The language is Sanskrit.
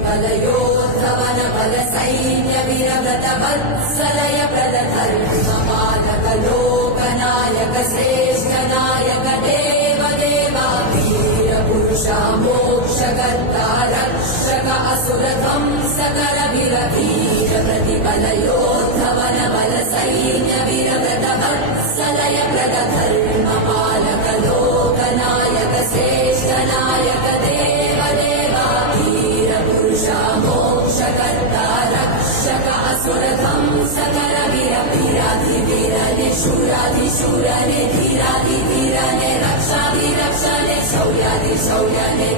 प्रतिबलयोद्धवन बल सैन्य वीरव्रत वत्सलय प्रदधर्मपालक लोकनायक श्रेष्ठ नायक देव देवा वीर पुरुषा मोक्षकर्ता रक्षक असुर ध्वंसकर वीर वीर प्रतिबलयोद्धवन बल सैन्य वीरव्रत वत्सलय प्रदधर्मपालक लोकनायक श्रेष्ठ नायक देव देवा वीर पुरुषा मोक्षकर्ता रक्षक असुर ध्वंसकर वीर वीराधिवीरने शूराधिशूरने धीराधिधीरने रक्षाधिरक्षणे शौर्याधिशौर्यने